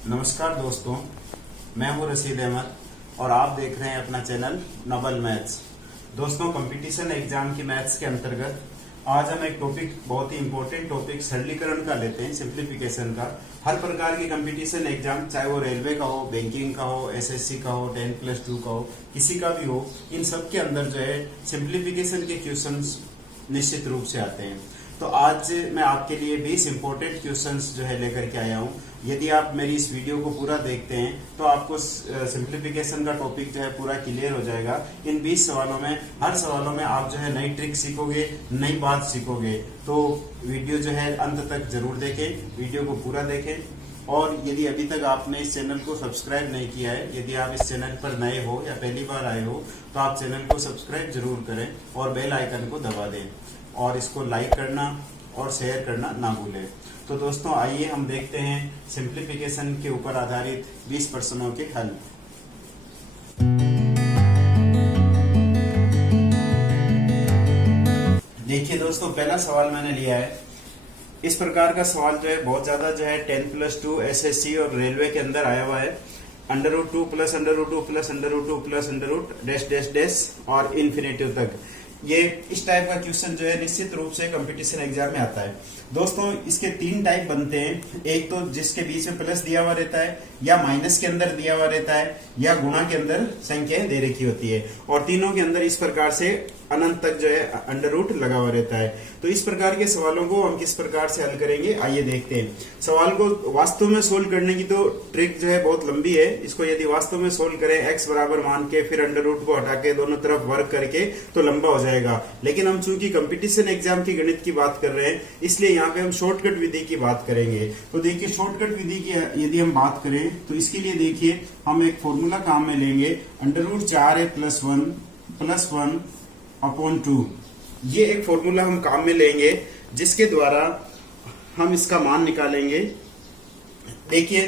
नमस्कार दोस्तों, मैं हूं रशीद अहमद और आप देख रहे हैं अपना चैनल नवल मैथ्स। दोस्तों, कंपटीशन एग्जाम की मैथ्स के अंतर्गत आज हम एक टॉपिक, बहुत ही इंपॉर्टेंट टॉपिक सरलीकरण का लेते हैं, सिंप्लीफिकेशन का। हर प्रकार की कंपटीशन एग्जाम, चाहे वो रेलवे का हो, बैंकिंग का हो, एसएससी का हो, 10+2 का हो, किसी का भी हो, इन सब के अंदर जो है सिंप्लीफिकेशन के क्वेश्चंस निश्चित रूप से आते हैं। तो आज मैं आपके लिए 20 इंपॉर्टेंट क्वेश्चंस जो है लेकर के आया हूँ। यदि आप मेरी इस वीडियो को पूरा देखते हैं तो आपको सिंप्लीफिकेशन का टॉपिक जो है पूरा क्लियर हो जाएगा। इन 20 सवालों में, हर सवालों में आप जो है नई ट्रिक सीखोगे, नई बात सीखोगे। तो वीडियो जो है अंत तक जरूर देखें, वीडियो को पूरा देखें। और यदि अभी तक आपने इस चैनल को सब्सक्राइब नहीं किया है, यदि आप इस चैनल पर नए हो या पहली बार आए हो, तो आप चैनल को सब्सक्राइब जरूर करें और बेल आइकन को दबा दें और इसको लाइक करना और शेयर करना ना भूलें। तो दोस्तों, आइए हम देखते हैं सिंप्लीफिकेशन के ऊपर आधारित 20 प्रश्नों के हल। देखिए दोस्तों, पहला सवाल मैंने लिया है। इस प्रकार का सवाल जो है बहुत ज्यादा जो है 10+2 एसएससी और रेलवे के अंदर आया हुआ है। √2 plus √2 plus √2 plus dash dash dash और इन्फिनेटिव तक, ये इस टाइप का क्वेश्चन जो है निश्चित रूप से कंपटीशन एग्जाम में आता है। दोस्तों, इसके 3 टाइप बनते हैं। एक तो जिसके बीच में प्लस दिया हुआ रहता है, या माइनस के अंदर दिया हुआ रहता है, या गुणा के अंदर संख्याएं दे रखी होती है, और तीनों के अंदर इस प्रकार से अनंत तक जो है √ लगा हुआ रहता है। तो इस प्रकार के सवालों को हम किस प्रकार से हल करेंगे, आइए देखते हैं। सवाल को वास्तव में सोल्व करने की तो ट्रिक जो है बहुत लंबी है। इसको यदि वास्तव में सोल्व करें, x बराबर मान के फिर √ को हटा के दोनों तरफ वर्ग करके, तो लंबा हो जाएगा। लेकिन हम चूंकि कंपटीशन एग्जाम की गणित की बात कर रहे हैं, इसलिए यहाँ पे हम शॉर्टकट विधि की बात करेंगे। तो देखिए, शॉर्टकट विधि की यदि हम बात करें तो इसके लिए देखिए हम एक फॉर्मूला काम में लेंगे, √4a + 1/2। ये एक फॉर्मूला हम काम में लेंगे जिसके द्वारा हम इसका मान निकालेंगे। देखिए,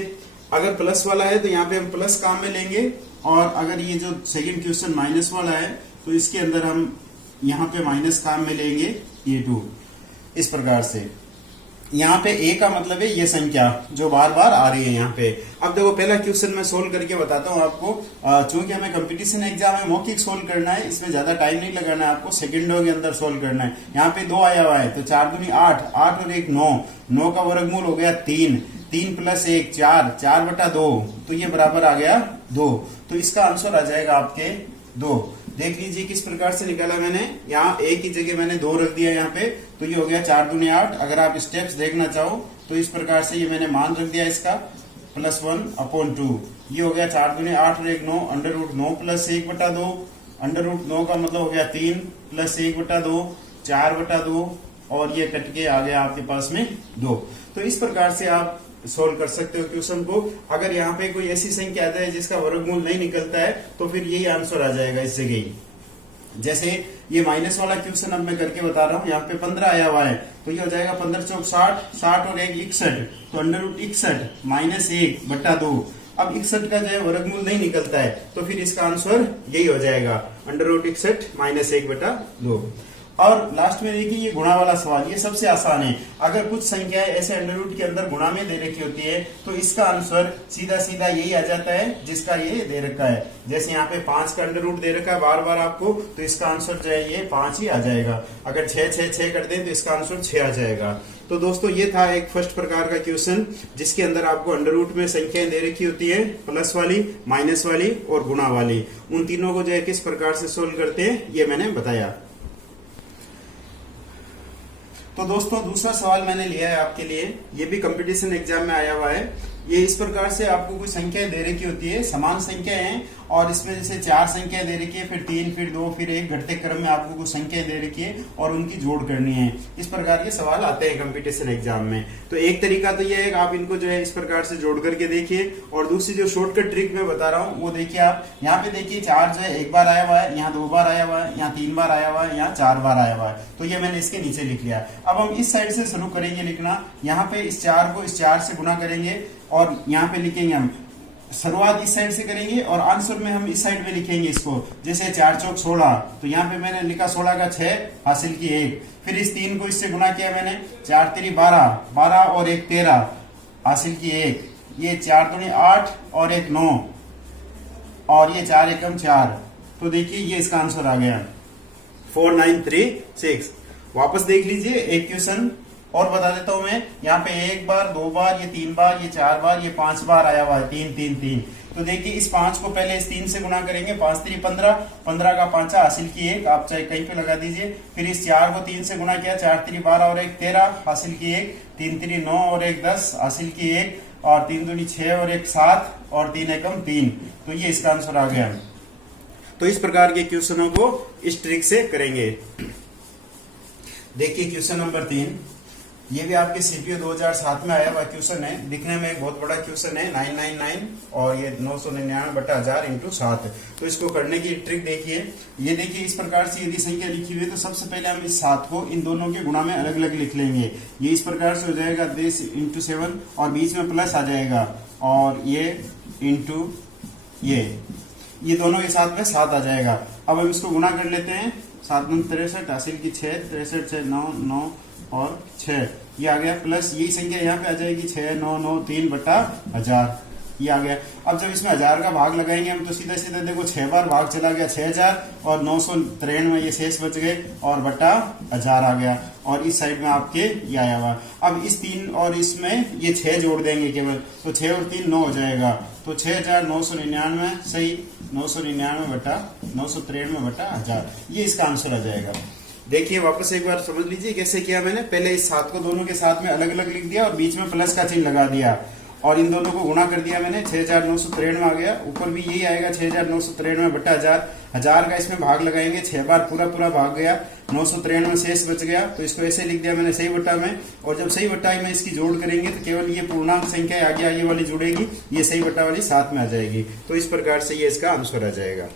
अगर प्लस वाला है तो यहाँ पे हम प्लस काम में लेंगे, और अगर ये जो सेकंड क्वेश्चन माइनस वाला है तो इसके अंदर हम यहाँ पे माइनस काम में लेंगे, ये 2। इस प्रकार से यहाँ पे a का मतलब है ये संख्या जो बार बार आ रही है यहाँ पे। अब देखो, पहला क्वेश्चन मैं सोल्व करके बताता हूँ आपको। चूंकि हमें कंपटीशन एग्जाम में मौखिक सोल्व करना है, इसमें ज्यादा टाइम नहीं लगाना है, आपको सेकंडों के अंदर सोल्व करना है। यहाँ पे 2 आया हुआ है, तो 4 दूनी 8, 8 और 1 9, 9 का वर्गमूल हो गया 3, 3 + 1 4, 4/2, तो ये बराबर आ गया 2। तो इसका आंसर आ जाएगा आपके 2। देख लीजिए किस प्रकार से निकाला मैंने। यहाँ a की जगह मैंने 2 रख दिया यहाँ पे, तो ये हो गया 4 दूनी 8। अगर आप स्टेप्स देखना चाहो तो इस प्रकार से ये मैंने मान रख दिया इसका, +1/2। ये हो गया 4 दूनी 8 और 1 9, √9 + 1/2, √9 का मतलब हो गया 3 + 1/2, 4/2, और ये कट के आ गया आपके पास में 2। तो इस प्रकार से आप सोल्व कर सकते हो क्वेश्चन को। अगर यहाँ पे कोई ऐसी संख्या आता है जिसका वर्गमूल नहीं निकलता है, तो फिर यही आंसर आ जाएगा इस जगह ही। जैसे ये माइनस वाला क्वेश्चन अब मैं करके बता रहा हूँ, यहाँ पे 15 आया हुआ है, तो ये हो जाएगा 15 चौक 60, 60 और 1 61, तो √61 -1/2। अब 61 का जो है वर्गमूल नहीं निकलता है, तो फिर इसका आंसर यही हो जाएगा, √61 -1/2। और लास्ट में देखिए ये गुणा वाला सवाल, ये सबसे आसान है। अगर कुछ संख्याएं ऐसे √ के अंदर गुणा में दे रखी होती है, तो इसका आंसर सीधा सीधा यही आ जाता है जिसका ये दे रखा है। जैसे यहाँ पे 5 का √ दे रखा है बार बार आपको, तो इसका आंसर जो है ये 5 ही आ जाएगा। अगर 6 6 6 कर दें तो इसका आंसर 6 आ जाएगा। तो दोस्तों, ये था एक फर्स्ट प्रकार का क्वेश्चन जिसके अंदर आपको √ में संख्याएं दे रखी होती है, प्लस वाली, माइनस वाली और गुणा वाली। उन तीनों को जो है किस प्रकार से सोल्व करते हैं ये मैंने बताया। तो दोस्तों, दूसरा सवाल मैंने लिया है आपके लिए, ये भी कंपटीशन एग्जाम में आया हुआ है। ये इस प्रकार से आपको कोई संख्या दे रखी होती है, समान संख्या है, और इसमें जैसे 4 संख्या दे रखी है, फिर 3, फिर 2, फिर 1, घटते क्रम में आपको कुछ संख्या दे रखी है और उनकी जोड़ करनी है। इस प्रकार के सवाल आते हैं कंपटीशन एग्जाम में। तो एक तरीका तो ये है कि आप इनको जो है इस प्रकार से जोड़ करके देखिए, और दूसरी जो शॉर्टकट ट्रिक मैं बता रहा हूँ वो देखिए आप। यहाँ पे देखिए 4 जो है 1 बार आया हुआ है, यहाँ 2 बार आया हुआ है, यहाँ 3 बार आया हुआ है, यहाँ 4 बार आया हुआ है, तो ये मैंने इसके नीचे लिख लिया। अब हम इस साइड से शुरू करेंगे लिखना। यहाँ पे इस 4 को इस 4 से गुणा करेंगे, और यहाँ पे लिखेंगे हम, शुरुआत इस साइड से करेंगे और आंसर में हम इस साइड में लिखेंगे इसको। जैसे 4 चौक 16, तो यहाँ पे मैंने लिखा 16 का 6 हासिल की 1, फिर इस 3 को इससे गुणा किया मैंने, 4 3 12, 12 और 1 13 हासिल की 1, ये 4 दूनी 8 और एक 9 और ये 4 एकम 4। तो देखिए ये इसका आंसर आ गया 4936। वापस देख लीजिए एक क्वेश्चन और बता देता हूं मैं। यहाँ पे 1 बार 2 बार ये 3 बार ये 4 बार ये 5 बार आया हुआ है 3 3 3। तो देखिए इस 5 को पहले इस 3 से गुना करेंगे, 5 3 15, 15 का 5 हासिल की 1, आप चाहे कहीं पे लगा दीजिए। फिर इस 4 को 3 से गुना किया, 4 3 12 और 1 13 हासिल की 1, 3 3 9 और 1 10 हासिल की 1 और 3 दूनी 6 और 1 7 और 3 एकम 3। तो ये इसका आंसर आ गया। तो इस प्रकार के क्वेश्चनों को इस ट्रिक से करेंगे। देखिए क्वेश्चन नंबर 3, ये भी आपके सीपीओ 2007 में आया हुआ क्वेश्चन है। दिखने में एक बहुत बड़ा क्वेश्चन है 999 और ये 999/1000 इंटू 7। तो इसको करने की ट्रिक देखिए। ये देखिए इस प्रकार से यदि संख्या लिखी हुई है तो सबसे पहले हम इस 7 को इन दोनों के गुणा में अलग अलग लिख लेंगे। ये इस प्रकार से हो जाएगा 10 इंटू 7 और बीच में प्लस आ जाएगा और ये इंटू ये दोनों के साथ में 7 आ जाएगा। अब हम इसको गुणा कर लेते हैं। 7 दूनी 63 हासिल की 6, 63 6 9 9 और 6 ये आ गया प्लस यही संख्या यहाँ पे आ जाएगी 6 9 9 3/1000 ये आ गया। अब जब इसमें 1000 का भाग लगाएंगे हम तो सीधा सीधा देखो 6 बार भाग चला गया 6000 और 993 ये शेष बच गए और बटा 1000 आ गया और इस साइड में आपके ये आया हुआ। अब इस 3 और इसमें ये 6 जोड़ देंगे केवल, तो 6 और 3 9 हो जाएगा। तो 6999 सही 999/993/1000 ये इसका आंसर आ जाएगा। देखिए वापस एक बार समझ लीजिए कैसे किया मैंने। पहले इस 7 को दोनों के साथ में अलग अलग लिख दिया और बीच में प्लस का चिन्ह लगा दिया और इन दोनों को गुणा कर दिया मैंने। 6993 आ गया, ऊपर भी यही आएगा 6993/1000। 1000 का इसमें भाग लगाएंगे, 6 बार पूरा भाग गया, 993 शेष बच गया। तो इसको ऐसे लिख दिया मैंने सही बट्टा में। और जब सही बट्टा में इसकी जोड़ करेंगे तो केवल ये पूर्णांक संख्या आगे वाली जुड़ेगी, ये सही बट्टा वाली साथ में आ जाएगी। तो इस प्रकार से ये इसका आंसर आ जाएगा।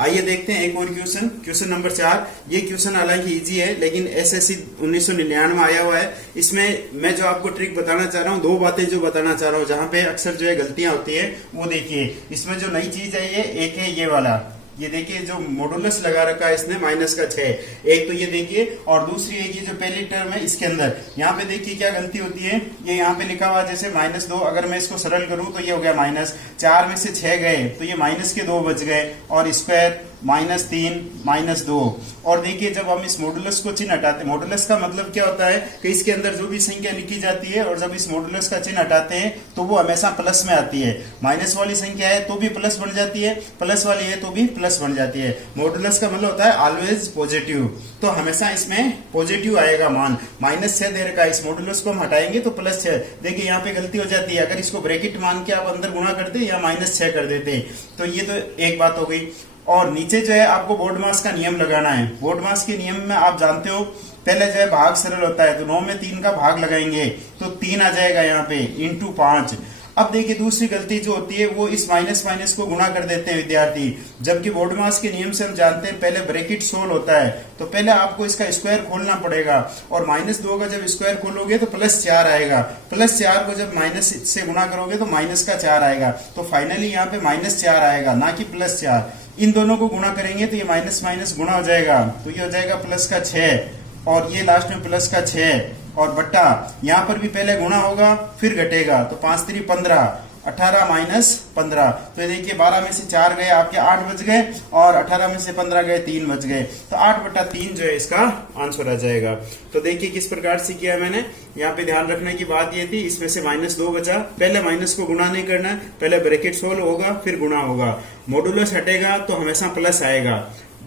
आइए देखते हैं एक और क्वेश्चन, क्वेश्चन नंबर 4। ये क्वेश्चन हालांकि इजी है लेकिन एसएससी 1999 में आया हुआ है। इसमें मैं जो आपको ट्रिक बताना चाह रहा हूँ, 2 बातें जो बताना चाह रहा हूँ जहां पे अक्सर जो है गलतियां होती है वो देखिए। इसमें जो नई चीज है ये एक है ये वाला, ये देखिए जो मॉडुलस लगा रखा है इसने माइनस का 6, एक तो ये देखिए। और दूसरी एक ये जो पहली टर्म है इसके अंदर यहाँ पे देखिए क्या गलती होती है। ये यहाँ पे लिखा हुआ जैसे -2, अगर मैं इसको सरल करूं तो ये हो गया -4 में से 6 गए तो ये माइनस के 2 बच गए और स्क्वायर -3 -2। और देखिए जब हम इस मॉडुलस को चिन्ह हटाते हैं, मॉडुलस का मतलब क्या होता है कि इसके अंदर जो भी संख्या लिखी जाती है और जब इस मॉडुलस का चिन्ह हटाते हैं तो वो हमेशा प्लस में आती है। माइनस वाली संख्या है तो भी प्लस बन जाती है, प्लस वाली है तो भी प्लस बन जाती है। मॉडुलस का मतलब होता है ऑलवेज पॉजिटिव, तो हमेशा इसमें पॉजिटिव आएगा मान। -6 दे रखा है, इस मॉडुलस को हम हटाएंगे तो +6। देखिए यहाँ पे गलती हो जाती है, अगर इसको ब्रैकेट मान के आप अंदर गुणा करते या -6 कर देते। तो ये तो एक बात हो गई। और नीचे जो है आपको बोर्ड मास का नियम लगाना है। बोर्ड मास के नियम में आप जानते हो पहले जो है भाग सरल होता है, तो 9 में 3 का भाग लगाएंगे तो 3 आ जाएगा यहाँ पे इंटू 5। अब देखिए दूसरी गलती जो होती है वो इस माइनस को गुणा कर देते हैं विद्यार्थी, जबकि बोर्ड मास के नियम से हम जानते हैं पहले ब्रैकेट सोल्व होता है तो पहले आपको इसका स्क्वायर खोलना पड़ेगा और -2 का जब स्क्वायर खोलोगे तो +4 आएगा। +4 को जब माइनस से गुणा करोगे तो -4 आएगा। तो फाइनली यहाँ पे -4 आएगा ना कि +4। इन दोनों को गुणा करेंगे तो ये माइनस गुणा हो जाएगा, तो ये हो जाएगा +6 और ये लास्ट में +6 और बट्टा यहाँ पर भी पहले गुणा होगा फिर घटेगा। तो 5 3 15, 18 -15। तो ये देखिए 12 में से 4 गए आपके 8 बच गए और 18 में से 15 गए 3 बच गए। तो 8/3 जो है इसका आंसर आ जाएगा। तो देखिए किस प्रकार से किया मैंने। यहाँ पे ध्यान रखने की बात ये थी, इसमें से -2 बचा, पहले माइनस को गुणा नहीं करना, पहले ब्रैकेट सोल्व होगा फिर गुणा होगा। मॉडुलस हटेगा तो हमेशा प्लस आएगा।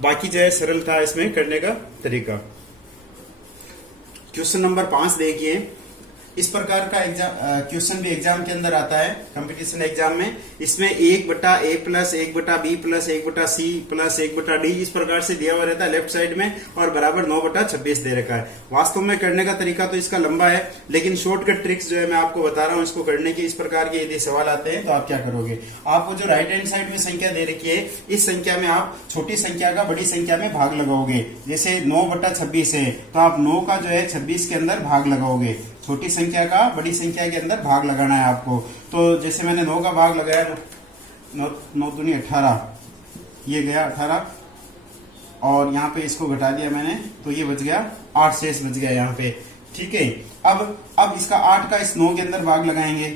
बाकी जो है सरल था इसमें करने का तरीका। क्वेश्चन नंबर 5 देखिए। इस प्रकार का क्वेश्चन भी एग्जाम के अंदर आता है, कंपटीशन एग्जाम में। इसमें 1/A plus 1/B plus 1/C plus 1/D इस प्रकार से दिया हुआ रहता है लेफ्ट साइड में और बराबर 9/26 दे रखा है। वास्तव में करने का तरीका तो इसका लंबा है लेकिन शॉर्टकट ट्रिक्स जो है मैं आपको बता रहा हूँ इसको करने की। इस प्रकार के यदि सवाल आते हैं तो आप क्या करोगे, आपको जो राइट हैंड साइड में संख्या दे रखी है इस संख्या में आप छोटी संख्या का बड़ी संख्या में भाग लगाओगे। जैसे 9/26 है तो आप 9 का जो है 26 के अंदर भाग लगाओगे। छोटी संख्या का बड़ी संख्या के अंदर भाग लगाना है आपको। तो जैसे मैंने 9 का भाग लगाया, 9 दूनी 18, ये गया 18 और यहाँ पे इसको घटा दिया मैंने तो ये बच गया 8 शेष बच गया यहाँ पे। ठीक है, अब इसका 8 का इस 9 के अंदर भाग लगाएंगे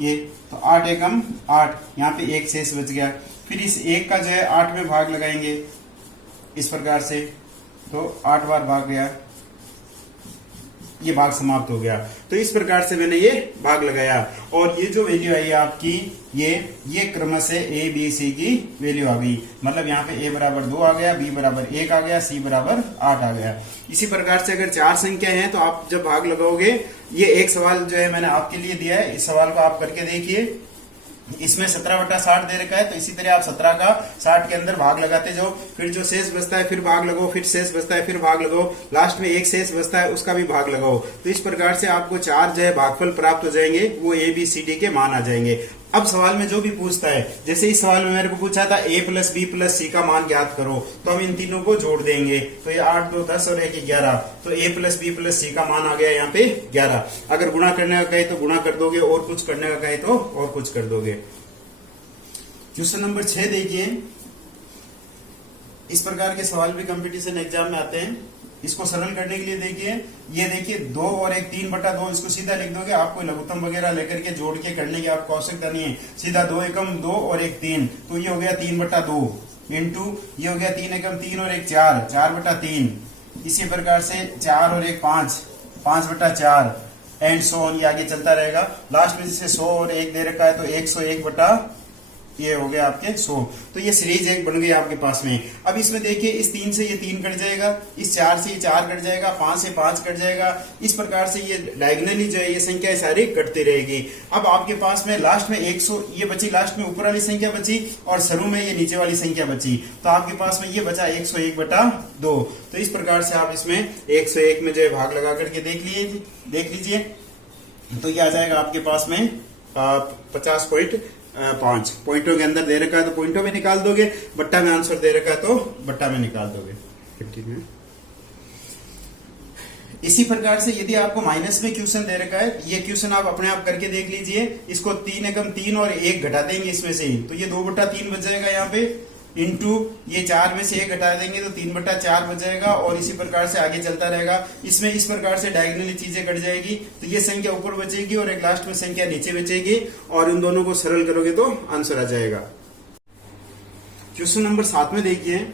ये तो 8 एकम 8, यहाँ पे 1 शेष बच गया। फिर इस 1 का जो है 8 में भाग लगाएंगे इस प्रकार से, तो 8 बार भाग गया, ये भाग समाप्त हो गया। तो इस प्रकार से मैंने ये भाग लगाया और ये जो वैल्यू आई आपकी ये क्रम से ए बी सी की वैल्यू आ गई। मतलब यहाँ पे ए बराबर 2 आ गया, बी बराबर 1 आ गया, सी बराबर 8 आ गया। इसी प्रकार से अगर 4 संख्या हैं तो आप जब भाग लगाओगे, ये एक सवाल जो है मैंने आपके लिए दिया है, इस सवाल को आप करके देखिए। इसमें 17/60 दे रखा है, तो इसी तरह आप 17 का 60 के अंदर भाग लगाते जाओ, फिर जो शेष बचता है फिर भाग लगाओ, फिर शेष बचता है फिर भाग लगाओ, लास्ट में एक शेष बचता है उसका भी भाग लगाओ। तो इस प्रकार से आपको 4 जो है भागफल प्राप्त हो जाएंगे, वो ए बी सी डी के मान आ जाएंगे। अब सवाल में जो भी पूछता है, जैसे इस सवाल में मेरे को पूछा था a प्लस बी प्लस सी का मान ज्ञात करो, तो हम इन तीनों को जोड़ देंगे। तो ये 8 2 10 और 1 11, तो a प्लस बी प्लस सी का मान आ गया यहाँ पे 11। अगर गुणा करने का कहे तो गुणा कर दोगे, और कुछ करने का कहे तो और कुछ कर दोगे। क्वेश्चन नंबर 6 देखिए। इस प्रकार के सवाल भी कंपटीशन एग्जाम में आते हैं। इसको सरल करने के लिए देखिए, ये देखिए 2 और 1 3/2, इसको सीधा लिख दोगे, आपको लघुत्तम वगैरह लेकर के जोड़ के करने की आपको आवश्यकता नहीं है। सीधा 2 एकम 2 और 1 3, तो ये हो गया 3/2 इंटू ये हो गया 3 एकम 3 और 1 4, 4/3। इसी प्रकार से 4 और 1 5, 5/4 एंड सो ऑन, ये आगे चलता रहेगा। लास्ट में जैसे 100 और 1 दे रखा है, तो 101 ये हो गया आपके 100। तो ये सीरीज एक बन गई आपके पास में। अब इसमें देखिए, इस 3 से ये 3 कट जाएगा, इस 4 से ये 4 कट जाएगा, 5 से 5 कट जाएगा। इस प्रकार से ये डायगोनली जो है ये संख्या सारी कटती रहेगी। अब आपके पास में लास्ट में 100 ये बची, लास्ट में ऊपर वाली संख्या बची और शुरू में ये नीचे वाली संख्या बची, तो आपके पास में ये बचा 101/2। तो इस प्रकार से आप इसमें 101 में जो है भाग लगा करके देख लीजिए, तो ये आ जाएगा आपके पास में 50.5। पॉइंटों के अंदर दे रखा है तो पॉइंटों में निकाल दोगे, बट्टा में आंसर दे रखा है तो बट्टा में निकाल दोगे। ठीक है। इसी प्रकार से यदि आपको माइनस में क्वेश्चन दे रखा है, ये क्वेश्चन आप अपने आप करके देख लीजिए। इसको 3 एकम 3 और 1 घटा देंगे इसमें से ही, तो ये 2/3 बच जाएगा यहाँ पे, इंटू ये 4 में से 1 घटा देंगे तो 3/4 बच जाएगा, और इसी प्रकार से आगे चलता रहेगा। इसमें इस प्रकार से डायगोनली चीजें कट जाएगी, तो ये संख्या ऊपर बचेगी और एक लास्ट में संख्या नीचे बचेगी, और इन दोनों को सरल करोगे तो आंसर आ जाएगा। क्वेश्चन नंबर 7 में देखिए।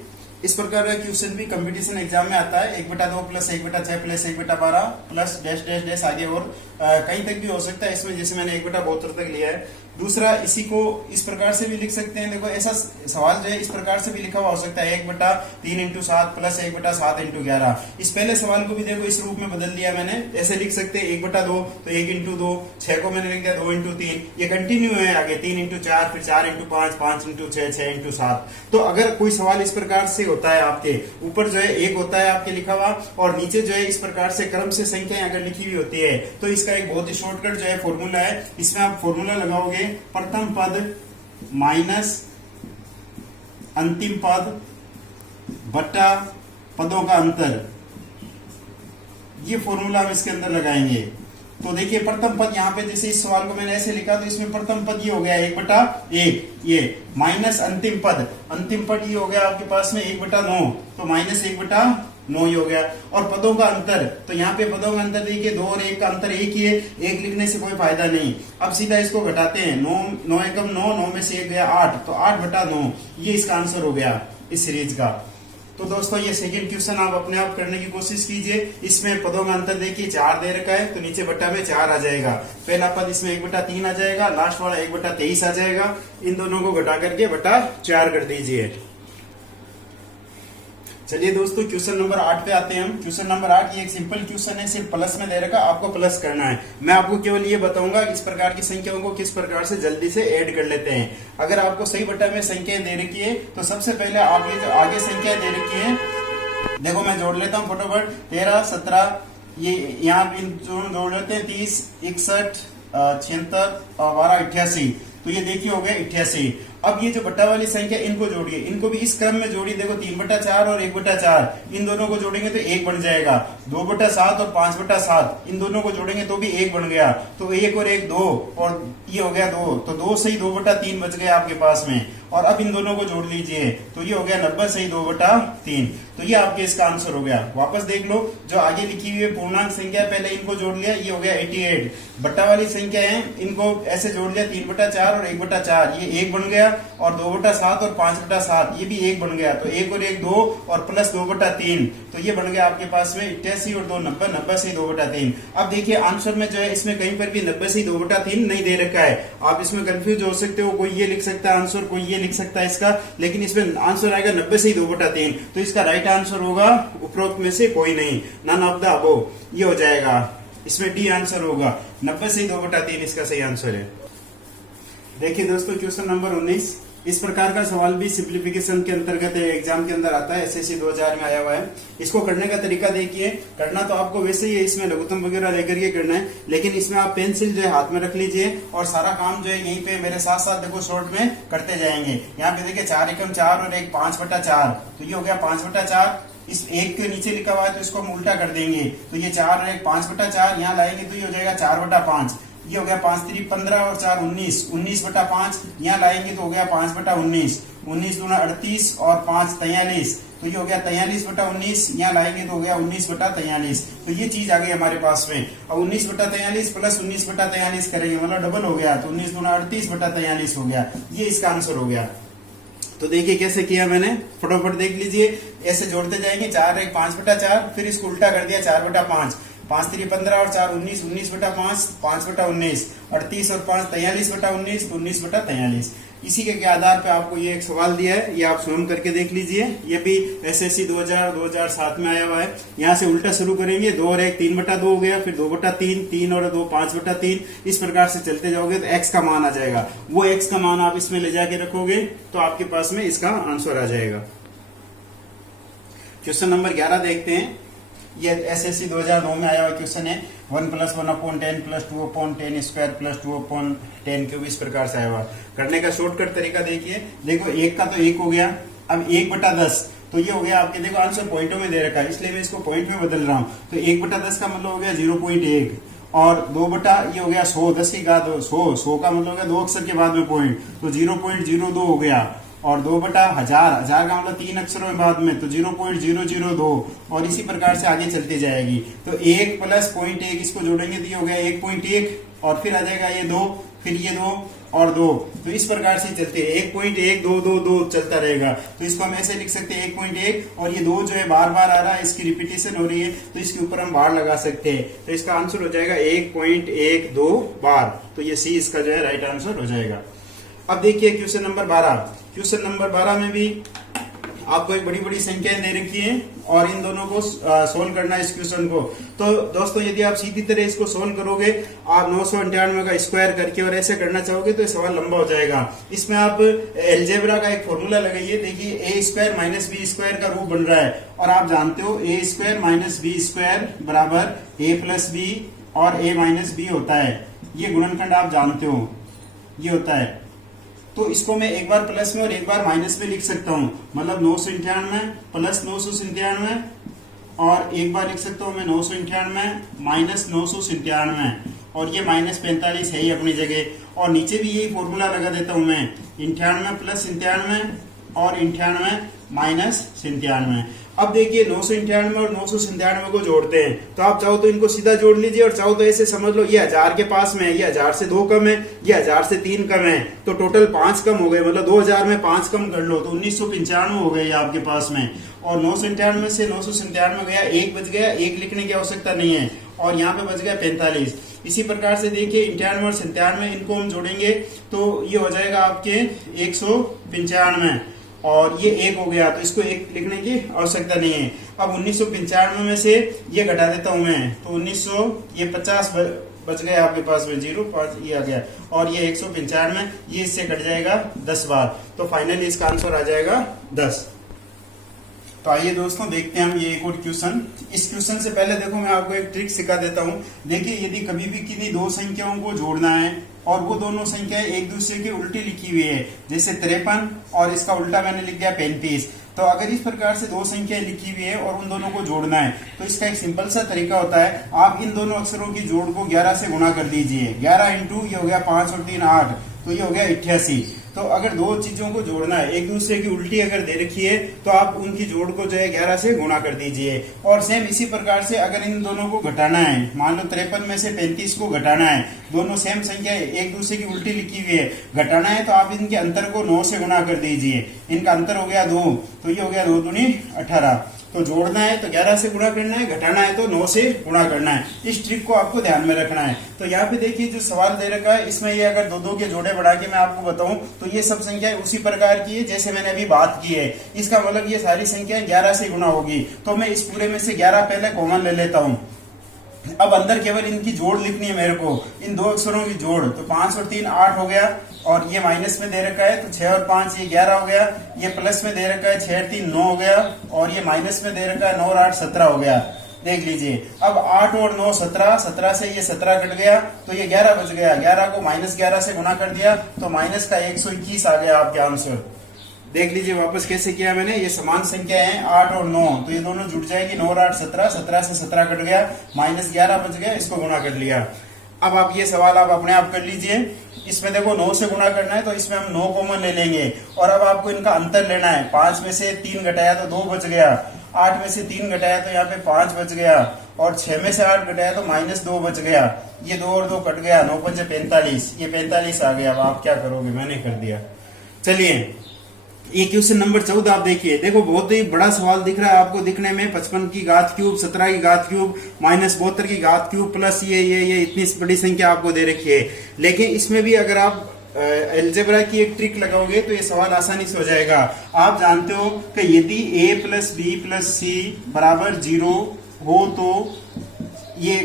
इस प्रकार का क्वेश्चन भी कंपटीशन एग्जाम में आता है। 1/2 plus 1/6 plus 1/12 plus dash dash dash आगे और कहीं तक भी हो सकता है इसमें, जैसे मैंने 1/72 तक लिया है। दूसरा, इसी को इस प्रकार से भी लिख सकते हैं। देखो, ऐसा सवाल जो है इस प्रकार से भी लिखा हुआ हो सकता है, 1/3 × 7 प्लस 1/7 × 11। इस पहले सवाल को भी देखो इस रूप में बदल दिया मैंने, ऐसे लिख सकते हैं 1/2 तो 1 × 2, 6 को मैंने लिख दिया 2 × 3। ये कंटिन्यू है आगे 3 × 4, फिर 4 × 5, 5 × 6, 6 × 7। तो अगर कोई सवाल इस प्रकार से होता है, आपके ऊपर जो है 1 होता है आपके लिखा हुआ, और नीचे जो है इस प्रकार से क्रम से संख्याएं अगर लिखी हुई होती है, तो इसका एक बहुत ही शॉर्टकट जो है फॉर्मूला है। इसमें आप फॉर्मूला लगाओगे, प्रथम पद माइनस अंतिम पद बटा पदों का अंतर, ये फॉर्मूला हम इसके अंदर लगाएंगे। तो देखिए, प्रथम पद यहाँ पे जैसे इस सवाल को मैंने ऐसे लिखा, तो इसमें प्रथम पद ये हो गया 1/1, ये माइनस अंतिम पद ये हो गया आपके पास में 1/9, तो माइनस 1/9 ये हो गया। और पदों का अंतर, तो यहाँ पे पदों का अंतर देखिए 2 और 1 का अंतर 1 ही है, 1 लिखने से कोई फायदा नहीं। अब सीधा इसको घटाते हैं, 9 एकम 9 में से 1 गया 8, तो 8/9 ये इसका आंसर हो गया इस सीरीज का। तो दोस्तों, ये सेकंड क्वेश्चन आप अपने आप करने की कोशिश कीजिए। इसमें पदों का अंतर देखिए 4 दे रखा है, तो नीचे बट्टा में 4 आ जाएगा। पहला पद इसमें 1/3 आ जाएगा, लास्ट वाला 1/23 आ जाएगा। इन दोनों को घटा करके 4 कर दीजिए। चलिए दोस्तों, क्वेश्चन नंबर 8 पे आते हैं हम। क्वेश्चन नंबर 8 ये एक सिंपल क्वेश्चन है, सिर्फ प्लस में दे रखा, आपको प्लस करना है। मैं आपको केवल ये बताऊंगा इस प्रकार की संख्याओं को किस प्रकार से जल्दी से ऐड कर लेते हैं। अगर आपको सही बट्टा में संख्याएं दे रखी है, तो सबसे पहले आप ये जो आगे संख्याएं दे रखी है, देखो मैं जोड़ लेता हूँ फटाफट। 13 17 ये यहाँ जोड़ लेते हैं, 30 61 76 और 12 88, तो ये देखिए हो गया 88। अब ये जो बट्टा वाली संख्या, इनको जोड़िए, इनको भी इस क्रम में जोड़िए। देखो 3/4 और 1/4, इन दोनों को जोड़ेंगे तो 1 बन जाएगा। 2/7 और 5/7, इन दोनों को जोड़ेंगे तो भी 1 बन गया। तो 1 और 1 2, और ये हो गया 2, तो 2 से ही 2/3 बच गया आपके पास में। और अब इन दोनों को जोड़ लीजिए, तो ये हो गया 90 से ही 2/3। तो ये आपके इसका आंसर हो गया। वापस देख लो, जो आगे लिखी हुई है पूर्णांक संख्या है, पहले इनको जोड़ लिया, ये हो गया 88। बट्टा वाली संख्या है, इनको ऐसे जोड़ लिया 3/4 और 1/4, ये 1 बन गया, और 2/7 और 5/7 ये भी 1 बन गया, तो 1 और 1 2 और प्लस 2/3, तो ये बन गया आपके पास में 88 और 2 90, 90 से 2/3। अब देखिए आंसर में जो है इसमें कहीं पर भी 90 से 2/3 नहीं दे रखा है। आप इसमें कंफ्यूज हो सकते हो, कोई ये लिख सकता है आंसर, कोई ये लिख सकता है इसका, लेकिन इसमें आंसर आएगा 90 से 2/3। तो इसका राइट आंसर होगा उपरोक्त में से कोई नहीं, नन ऑफ द अबोव, ये हो जाएगा। इसमें डी आंसर होगा, 90 से 2/3 इसका सही आंसर है। देखिए दोस्तों क्वेश्चन नंबर 19, इस प्रकार का सवाल भी सिंप्लीफिकेशन के अंतर्गत एग्जाम के अंदर आता है, एसएससी 2000 में आया हुआ है। इसको करने का तरीका देखिए, करना तो आपको वैसे ही है, इसमें लघुत्तम वगैरह लेकर के करना है, लेकिन इसमें आप पेंसिल जो है हाथ में रख लीजिए और सारा काम जो है यहीं पे मेरे साथ साथ देखो शॉर्ट में करते जाएंगे। यहाँ पे देखिए 4 एकम 4 और 1 5/4, तो ये हो गया 5/4। इस 1 के नीचे लिखा हुआ है तो इसको हम उल्टा कर देंगे, तो ये 4 और 1 5/4, यहाँ लाएंगे तो ये हो जाएगा 4/5, ये हो गया 5 3 15 और 4 19, 19/5, यहाँ लाएंगे तो हो गया 5/19, 19 दूना 38 और 5 43, तो ये हो गया 43/19, यहाँ लाएंगे तो हो गया 19/43। तो ये चीज आ गई हमारे पास में। अब 19/43 प्लस 19/43 करेंगे, मतलब डबल हो गया, तो 19 दूना 38/43 हो गया, ये इसका आंसर हो गया। तो देखिए कैसे किया मैंने, फटाफट देख लीजिए, ऐसे जोड़ते जाएंगे, 4 1 5/4, फिर इसको उल्टा कर दिया 4/5, 5 3 15 और 4 19, 19/5, 5/19, 38 और 5 43/19, 19/43। इसी के आधार पे आपको ये एक सवाल दिया है, ये आप स्वयं करके देख लीजिए। ये भी एसएससी 2007 में आया हुआ है। यहाँ से उल्टा शुरू करेंगे, 2 और 1 3/2 हो गया, फिर 2/3, 3 और 2 5/3, इस प्रकार से चलते जाओगे तो एक्स का मान आ जाएगा। वो एक्स का मान आप इसमें ले जाके रखोगे तो आपके पास में इसका आंसर आ जाएगा। क्वेश्चन नंबर 11 देखते हैं, ये एसएससी 2009 में आया हुआ क्वेश्चन है। 1 + 1/10 + 2/10² + 2/10³ इस प्रकार से आया हुआ। करने का शॉर्टकट तरीका देखिए, देखो 1 का तो 1 हो गया, अब 1/10, तो ये हो गया आपके, देखो आंसर पॉइंटों में दे रखा है, इसलिए मैं इसको पॉइंट में बदल रहा हूँ। तो 1/10 का मतलब हो गया 0.1, और 2 ये हो गया 100, 10 की घात 100 का मतलब हो गया 2 अक्षर के बाद में पॉइंट, तो 0.02 हो गया, और 2/1000, 1000 का मतलब 3 अक्षरों में बाद में, तो 0.002, और इसी प्रकार से आगे चलती जाएगी। तो 1 + 0.1 इसको जोड़ेंगे तो ये हो गया 1.1, और फिर आ जाएगा ये 2, फिर ये 2 और 2, तो इस प्रकार से चलती है, 1.1 2 2 2 चलता रहेगा। तो इसको हम ऐसे लिख सकते हैं 1.1, और ये 2 जो है बार बार आ रहा है, इसकी रिपीटेशन हो रही है, तो इसके ऊपर हम बार लगा सकते हैं, तो इसका आंसर हो जाएगा 1.12 बार। तो ये सी इसका जो है राइट आंसर हो जाएगा। अब देखिए क्वेश्चन नंबर 12, क्वेश्चन नंबर 12 में भी आपको एक बड़ी बड़ी संख्याएं दे रखी हैं, और इन दोनों को सोल्व करना है इस क्वेश्चन को। तो दोस्तों यदि आप सीधी तरह इसको सोल्व करोगे, आप 998 का स्क्वायर करके और ऐसे करना चाहोगे तो सवाल लंबा हो जाएगा। इसमें आप एलजेब्रा का एक फॉर्मूला लगाइए, देखिए a² - b² का रूप बन रहा है, और आप जानते हो a² - b² बराबर a + b और a - b होता है, ये गुणनखंड आप जानते हो, ये होता है। तो इसको मैं एक बार प्लस में और एक बार माइनस में लिख सकता हूँ, मतलब 998 प्लस 997, और एक बार लिख सकता हूँ मैं 998 माइनस 997, और ये -45 है ही अपनी जगह, और नीचे भी यही फॉर्मूला लगा देता हूँ मैं, 98 + 97 और 98 माइनस 97। अब देखिए 998 और 997 को जोड़ते हैं, तो आप चाहो तो इनको सीधा जोड़ लीजिए, और चाहो तो ऐसे समझ लो ये 1000 के पास में है, ये 1000 से 2 कम है, ये 1000 से 3 कम है, तो टोटल 5 कम हो गए, मतलब 2000 में 5 कम कर लो तो 1995 हो गए ये आपके पास में। और 997 से 997 गया, 1 बच गया, 1 लिखने की आवश्यकता नहीं है, और यहाँ पे बच गया 45। इसी प्रकार से देखिए 98 और 97 इनको हम जोड़ेंगे तो ये हो जाएगा आपके 195, और ये 1 हो गया, तो इसको 1 लिखने की आवश्यकता नहीं है। अब 1995 में से ये घटा देता हूं मैं, तो 1900 ये 50 बच गया आपके पास में, 0.5 ये आ गया, और ये 195 ये इससे कट जाएगा 10 बार, तो फाइनली इसका आंसर आ जाएगा 10। तो आइए दोस्तों देखते हैं हम ये एक और क्वेश्चन। इस क्वेश्चन से पहले देखो मैं आपको एक ट्रिक सिखा देता हूँ। देखिए यदि कभी भी किसी दो संख्याओं को जोड़ना है और वो दोनों संख्याएं एक दूसरे की उल्टी लिखी हुई है, जैसे 53 और इसका उल्टा मैंने लिख दिया 35, तो अगर इस प्रकार से दो संख्याएं लिखी हुई है और उन दोनों को जोड़ना है तो इसका एक सिंपल सा तरीका होता है, आप इन दोनों अक्षरों की जोड़ को 11 से गुणा कर दीजिए। 11 इंटू ये हो गया 5 और 3 8, तो ये हो गया 88। तो अगर दो चीजों को जोड़ना है, एक दूसरे की उल्टी अगर दे रखी है तो आप उनकी जोड़ को जो है 11 से गुणा कर दीजिए। और सेम इसी प्रकार से अगर इन दोनों को घटाना है, मान लो 53 में से 35 को घटाना है, दोनों सेम संख्या है, एक दूसरे की उल्टी लिखी हुई है, घटाना है तो आप इनके अंतर को 9 से गुणा कर दीजिए। इनका अंतर हो गया 2, तो ये हो गया 2 दूनी 18। तो जोड़ना है तो 11 से गुणा करना है, घटाना है तो 9 से गुणा करना है। इस ट्रिक को आपको ध्यान में रखना है। तो यहाँ पे देखिए जो सवाल दे रखा है, इसमें ये अगर दो दो के जोड़े बढ़ा के मैं आपको बताऊं तो ये सब संख्याएं उसी प्रकार की है जैसे मैंने अभी बात की है। इसका मतलब ये सारी संख्याएं 11 से गुणा होगी। तो मैं इस पूरे में से 11 पहले कॉमन ले लेता हूँ। अब अंदर केवल इनकी जोड़ लिखनी है मेरे को, इन दो अक्षरों की जोड़। तो 5 और 3 8 हो गया, और ये माइनस में दे रखा है तो 6 और 5 ये 11 हो गया। ये प्लस में दे रखा है 6 और 3 9 हो गया, और ये माइनस में दे रखा है 9 और 8 17 हो गया। देख लीजिए, अब 8 और 9 17, 17 से ये 17 कट गया तो ये 11 बच गया। 11 को -11 से गुणा कर दिया तो माइनस का 121 आ गया आपके आंसर। देख लीजिए वापस कैसे किया मैंने, ये समान संख्या है 8 और 9, तो ये दोनों जुड़ जाएगी। 9 और 8 17, 17 से 17 कट गया, -11 बच गया, इसको गुणा कर लिया। अब आप ये सवाल आप अपने आप कर लीजिए। इसमें देखो 9 से गुणा करना है तो इसमें हम 9 कॉमन ले लेंगे, और अब आपको इनका अंतर लेना है। 5 में से 3 घटाया तो 2 बच गया, 8 में से 3 घटाया तो यहाँ पे 5 बच गया, और 6 में से 8 घटाया तो -2 बच गया। ये 2 और 2 कट गया, 9 5 45, ये 45 आ गया। अब आप क्या करोगे, मैंने कर दिया। चलिए ये क्वेश्चन नंबर 14 आप देखिए। देखो बहुत ही बड़ा सवाल दिख रहा है आपको दिखने में। 55 की घात क्यूब, 17 की घात क्यूब, -72 की घात क्यूब, प्लस ये इतनी बड़ी संख्या आपको दे रखी है। लेकिन इसमें भी अगर आप एल्जेब्रा की एक ट्रिक लगाओगे तो ये सवाल आसानी से हो जाएगा। आप जानते हो कि यदि a + b + c = 0 हो तो ये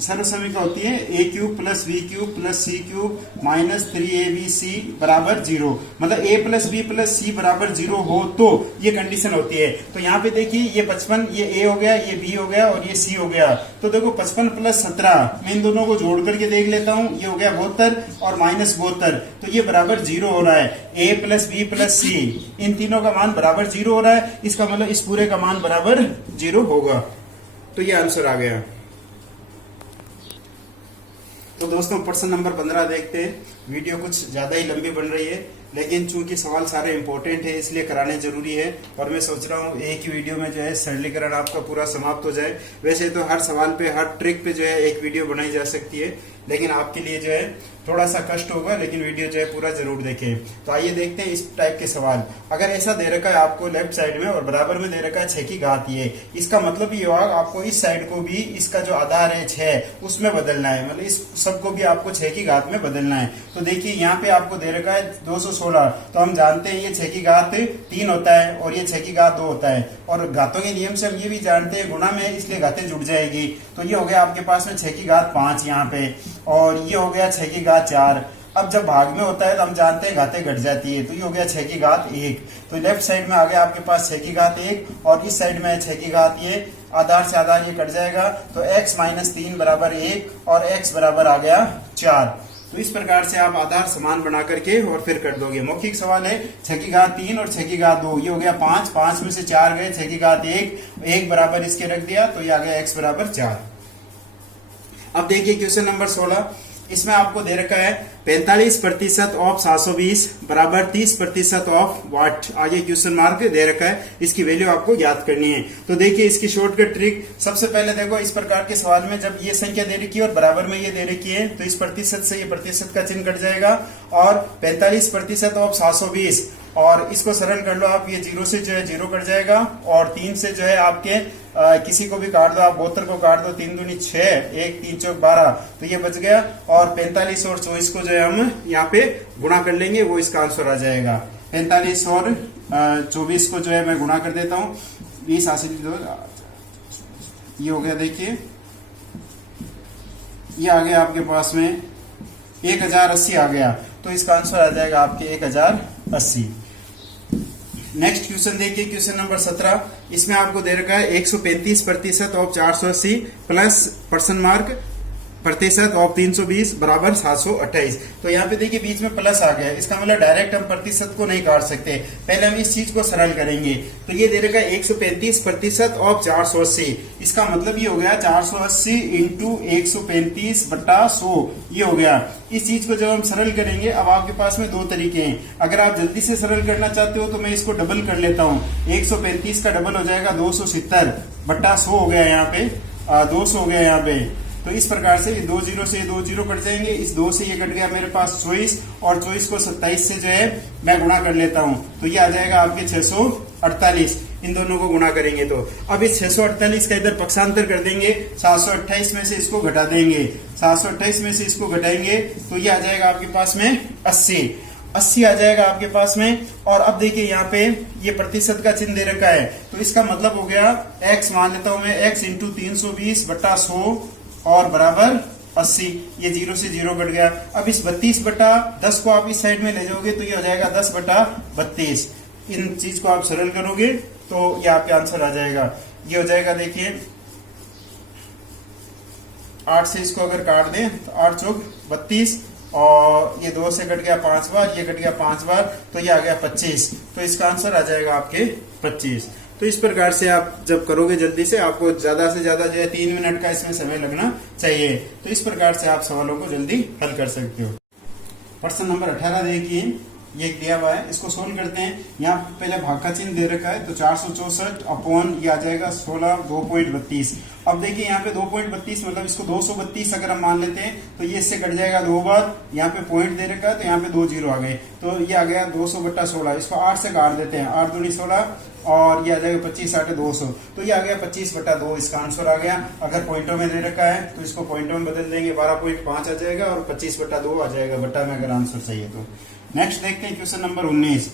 सर्वसमीकरण होती है a³ + b³ + c³ - 3abc = 0। मतलब a + b + c = 0 हो तो ये कंडीशन होती है। तो यहाँ पे देखिए ये 55, ये a हो गया, ये b हो गया, और ये c हो गया। तो देखो 55 + 17, मैं इन दोनों को जोड़ करके देख लेता हूँ। ये हो गया 72 और -72, तो ये बराबर 0 हो रहा है। a + b + c, इन तीनों का मान बराबर 0 हो रहा है। इसका मतलब इस पूरे का मान बराबर 0 होगा। तो ये आंसर आ गया। तो दोस्तों प्रश्न नंबर 15 देखते हैं। वीडियो कुछ ज्यादा ही लंबी बन रही है, लेकिन चूंकि सवाल सारे इंपॉर्टेंट है इसलिए कराने जरूरी है। और मैं सोच रहा हूँ एक ही वीडियो में जो है सरलीकरण आपका पूरा समाप्त हो जाए। वैसे तो हर सवाल पे, हर ट्रिक पे जो है एक वीडियो बनाई जा सकती है, लेकिन आपके लिए जो है थोड़ा सा कष्ट होगा, लेकिन वीडियो जो है पूरा जरूर देखें। तो आइए देखते हैं इस टाइप के सवाल। अगर ऐसा दे रखा है आपको लेफ्ट साइड में और बराबर में दे रखा है 6 की घात ये, इसका मतलब ये होगा आपको इस साइड को भी, इसका जो आधार है 6 उसमें बदलना है। मतलब इस सबको भी आपको 6 की घात में बदलना है। तो देखिए यहाँ पे आपको दे रखा है 216, तो हम जानते हैं ये 6 की घात 3 होता है और ये 6 की घात 2 होता है। और घातों के नियम से हम ये भी जानते हैं गुणा में, इसलिए घातें जुड़ जाएगी। तो ये हो गया आपके पास में 6 की घात 5 यहाँ पे, और ये हो गया 6 की घात 4। अब जब भाग में होता है तो हम जानते हैं घातें घट जाती है। तो ये हो गया 6 की घात 1। तो लेफ्ट साइड में आ गया आपके पास 6 की घात 1, और इस साइड में 6 की घात ये, आधार से आधार ये कट जाएगा। तो x - 3 = 1 और x बराबर आ गया 4। तो इस प्रकार से आप आधार समान बना करके और फिर कर दोगे। मौखिक सवाल है। 6 की घात 3 और 6 की घात 2, ये हो गया 5, 5 में से 4 गए, 6 की घात 1 बराबर इसके रख दिया, तो ये आ गया x बराबर 4। अब देखिए क्वेश्चन नंबर 16। इसमें आपको दे रखा है 45% ऑफ 720 बराबर 30% ऑफ वाट। आगे क्वेश्चन मार्क दे रखा है, इसकी वैल्यू आपको ज्ञात करनी है। तो देखिए इसकी शॉर्टकट ट्रिक, सबसे पहले देखो इस प्रकार के सवाल में जब ये संख्या दे रखी है और बराबर में ये दे रखी है, तो इस प्रतिशत से ये प्रतिशत का चिन्ह कट जाएगा, और 45% ऑफ 720, और इसको सरल कर लो आप, ये 0 से जो है 0 कट जाएगा, और 3 से जो है आपके किसी को भी काट दो, आप 72 को काट दो, 3 दूनी 6, 1 3 चौक 12, तो ये बच गया। और 45 और 24 को जो है हम यहाँ पे गुणा कर लेंगे, वो इसका आंसर आ जाएगा। 45 और 24 को जो है मैं गुणा कर देता हूँ, 20 हासिल, ये हो गया। देखिए ये आ गया आपके पास में 1080 आ गया, तो इसका आंसर आ जाएगा आपके 1080। नेक्स्ट क्वेश्चन देखिए, क्वेश्चन नंबर 17। इसमें आपको दे रखा है 135% ऑफ 480 प्लस % प्रतिशत ऑफ 320 बराबर 728। तो यहाँ पे देखिए बीच में प्लस आ गया, इसका मतलब डायरेक्ट हम प्रतिशत को नहीं काट सकते, पहले हम इस चीज को सरल करेंगे। तो ये दे रखा है 135 प्रतिशत ऑफ 480, इसका मतलब ये हो गया 480 इंटू 135 बटा 100, ये हो गया। इस चीज को जब हम सरल करेंगे, अब आपके पास में दो तरीके हैं। अगर आप जल्दी से सरल करना चाहते हो तो मैं इसको डबल कर लेता हूँ, 135 का डबल हो जाएगा 270 बटा 100 हो गया यहाँ पे, 200 हो गया यहाँ पे। तो इस प्रकार से ये 2 जीरो से 2 जीरो कट जाएंगे, इस 2 से ये कट गया मेरे पास 24, और 24 को 27 से जो है मैं गुणा कर लेता हूँ, तो ये आ जाएगा आपके 648। इन दोनों को गुणा करेंगे तो अब इस 648 का इधर पक्षांतर कर देंगे, 728 में से इसको घटा देंगे, 728 में से इसको घटाएंगे तो ये आ जाएगा आपके पास में 80 आ जाएगा आपके पास में। और अब देखिए यहाँ पे ये प्रतिशत का चिन्ह दे रखा है, तो इसका मतलब हो गया x मान लेता हूं मैं, x इंटू 320 बटा 100 और बराबर 80, ये 0 से 0 कट गया। अब इस 32 बटा 10 को आप इस साइड में ले जाओगे तो ये हो जाएगा 10 बटा 32। इन चीज को आप सरल करोगे तो ये आपका आंसर आ जाएगा, ये हो जाएगा देखिए 8 से इसको अगर काट दें तो 8 चौक 32, और ये 2 से कट गया 5 बार, ये कट गया 5 बार, तो ये आ गया 25। तो इसका आंसर आ जाएगा आपके 25। तो इस प्रकार से आप जब करोगे जल्दी से, आपको ज्यादा से ज्यादा जो है 3 मिनट का इसमें समय लगना चाहिए। तो इस प्रकार से आप सवालों को जल्दी हल कर सकते हो। प्रश्न नंबर 18 देखिए, ये दिया हुआ है, इसको सोल्व करते हैं। यहाँ पहले भाग का चिन्ह दे रखा है, तो 464 अपॉन ये आ जाएगा 16 2.32। अब देखिए यहाँ पे 2.32 मतलब इसको 232 अगर हम मान लेते हैं तो ये इससे कट जाएगा 2 बार, यहाँ पे पॉइंट दे रखा है तो यहाँ पे 2 जीरो आ गए, तो ये आ गया 200 बट्टा 16। इसको 8 से काट देते हैं, 8 दूनी 16 और ये आ जाएगा 25 8 200, तो ये आ गया 25 बटा 2, इसका आंसर आ गया। अगर पॉइंटों में दे रखा है तो इसको पॉइंटों में बदल देंगे, 12.5 आ जाएगा और 25 बटा 2 आ जाएगा बट्टा में अगर आंसर चाहिए तो। नेक्स्ट देखते हैं क्वेश्चन नंबर 19।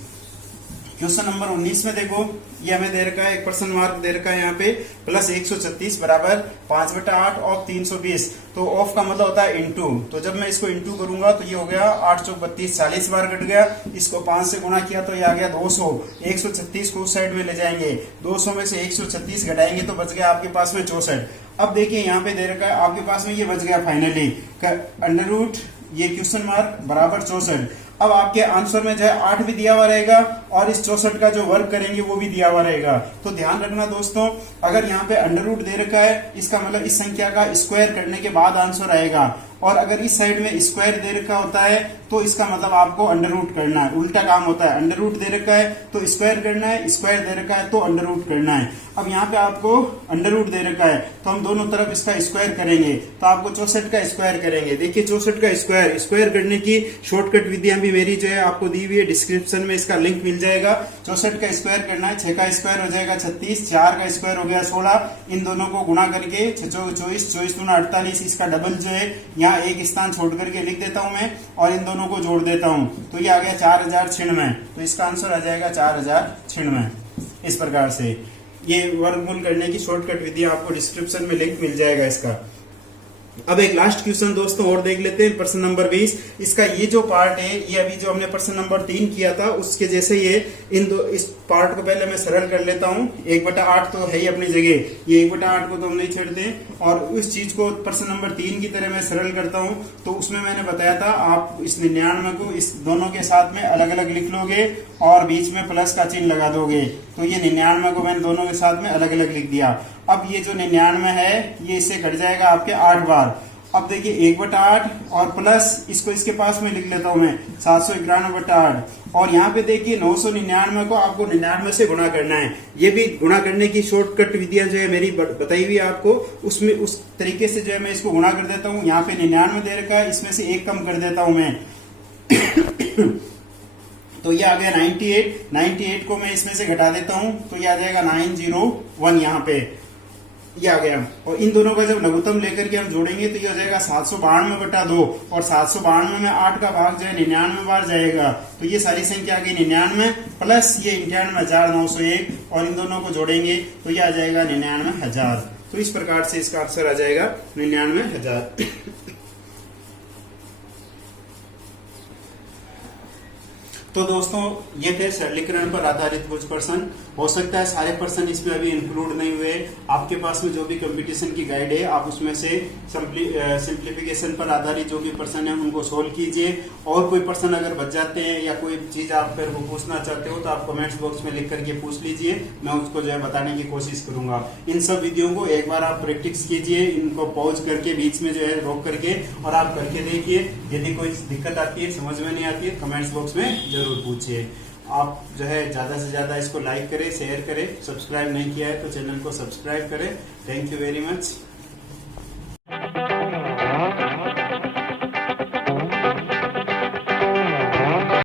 क्वेश्चन नंबर 19 में देखो ये हमें दे रखा है, एक पर्सन मार्क दे रखा है यहाँ पे, प्लस 136 बराबर 5 बटा 8 ऑफ 320। तो ऑफ का मतलब होता है इंटू, तो जब मैं इसको इंटू करूंगा तो ये हो गया 8 चौक 32, 40 बार कट गया। इसको 5 से गुणा किया तो ये आ गया 200, 136 को उस साइड में ले जाएंगे, 200 में से 136 घटाएंगे तो बच गया आपके पास में 64। अब देखिए यहाँ पे दे रखा है आपके पास में, ये बच गया फाइनली अंडर रूट ये क्वेश्चन मार्क बराबर 64। अब आपके आंसर में जो है 8 भी दिया हुआ रहेगा और इस 64 का जो वर्ग करेंगे वो भी दिया हुआ रहेगा। तो ध्यान रखना दोस्तों, अगर यहाँ पे अंडर रूट दे रखा है, इसका मतलब इस संख्या का स्क्वायर करने के बाद आंसर आएगा, और अगर इस साइड में स्क्वायर दे रखा होता है तो इसका मतलब आपको अंडर रूट करना है, उल्टा काम होता है। अंडर रूट दे रखा है तो स्क्वायर करना है, स्क्वायर दे रखा है तो अंडर रूट करना है। अब यहाँ पे आपको अंडर रूट दे रखा है तो हम दोनों तरफ इसका स्क्वायर करेंगे, तो आपको 64 का स्क्वायर करेंगे। देखिए 64 का स्क्वायर करने की शॉर्टकट विधियां भी मेरी जो है आपको दी हुई है, डिस्क्रिप्शन में इसका लिंक मिल जाएगा। 64 का स्क्वायर करना है, 6 का स्क्वायर हो जाएगा 36, 4 का स्क्वायर हो गया 16, इन दोनों को गुणा करके 6 24, 24 दूना 48, इसका डबल जो है यहाँ एक स्थान छोड़ करके लिख देता हूं मैं और इन दोनों को जोड़ देता हूं, तो ये आ गया 4096। तो इसका आंसर आ जाएगा 4096। इस प्रकार से ये वर्गमूल करने की शॉर्टकट विधि आपको डिस्क्रिप्शन में लिंक मिल जाएगा इसका। अब एक लास्ट क्वेश्चन दोस्तों और देख लेते हैं, प्रश्न नंबर 20। इसका ये जो पार्ट है, ये अभी जो हमने प्रश्न नंबर 3 किया था उसके जैसे ये इस पार्ट को पहले मैं सरल कर लेता हूँ। 1/8 तो है ही अपनी जगह, ये 1/8 को तो हम नहीं छेड़ते, और उस चीज को प्रश्न नंबर 3 की तरह मैं सरल करता हूँ। तो उसमें मैंने बताया था आप इस 99 को इस दोनों के साथ में अलग अलग लिख लोगे और बीच में प्लस का चिन्ह लगा दोगे, तो ये 99 को मैंने दोनों के साथ में अलग अलग लिख दिया। अब ये जो 99 है ये इससे कट जाएगा आपके 8 बार। अब देखिए 1/8 और प्लस इसको इसके पास में लिख लेता हूं मैं 791/8, और यहाँ पे देखिए 999 को आपको 99 से गुणा करना है। ये भी गुणा करने की शॉर्टकट विधियां जो है मेरी बताई हुई है आपको, उसमें उस तरीके से जो है मैं इसको गुणा कर देता हूँ। यहाँ पे 99 दे रखा है, इसमें से एक कम कर देता हूं मैं तो ये आ गया 98 को मैं इसमें से घटा देता हूं तो ये आ जाएगा 901, यहाँ पे ये आ गया। और इन दोनों का जब लघुत्तम लेकर के हम जोड़ेंगे तो ये हो जाएगा 792/2, और 792 में 8 का भाग जो है 99 बार जाएगा, तो ये सारी संख्या आ गई 99 प्लस ये 99901, और इन दोनों को जोड़ेंगे तो ये आ जाएगा 99,000। तो इस प्रकार से इसका आंसर आ जाएगा 99,000। तो दोस्तों ये थे सरलीकरण पर आधारित कुछ प्रश्न। हो सकता है सारे प्रश्न इसमें अभी इंक्लूड नहीं हुए। आपके पास में जो भी कंपटीशन की गाइड है आप उसमें से सिंप्लीफिकेशन पर आधारित जो भी प्रश्न है उनको सोल्व कीजिए। और कोई प्रश्न अगर बच जाते हैं या कोई चीज आप फिर वो पूछना चाहते हो तो आप कमेंट्स बॉक्स में लिख करके पूछ लीजिए, मैं उसको जो है बताने की कोशिश करूंगा। इन सब वीडियो को एक बार आप प्रैक्टिस कीजिए, इनको पॉज करके बीच में जो है रोक करके और आप करके देखिए। यदि कोई दिक्कत आती है, समझ में नहीं आती है, कमेंट्स बॉक्स में जरूर पूछिए। आप जो है ज्यादा से ज्यादा इसको लाइक करें, शेयर करें, सब्सक्राइब नहीं किया है तो चैनल को सब्सक्राइब करें। Thank you very much.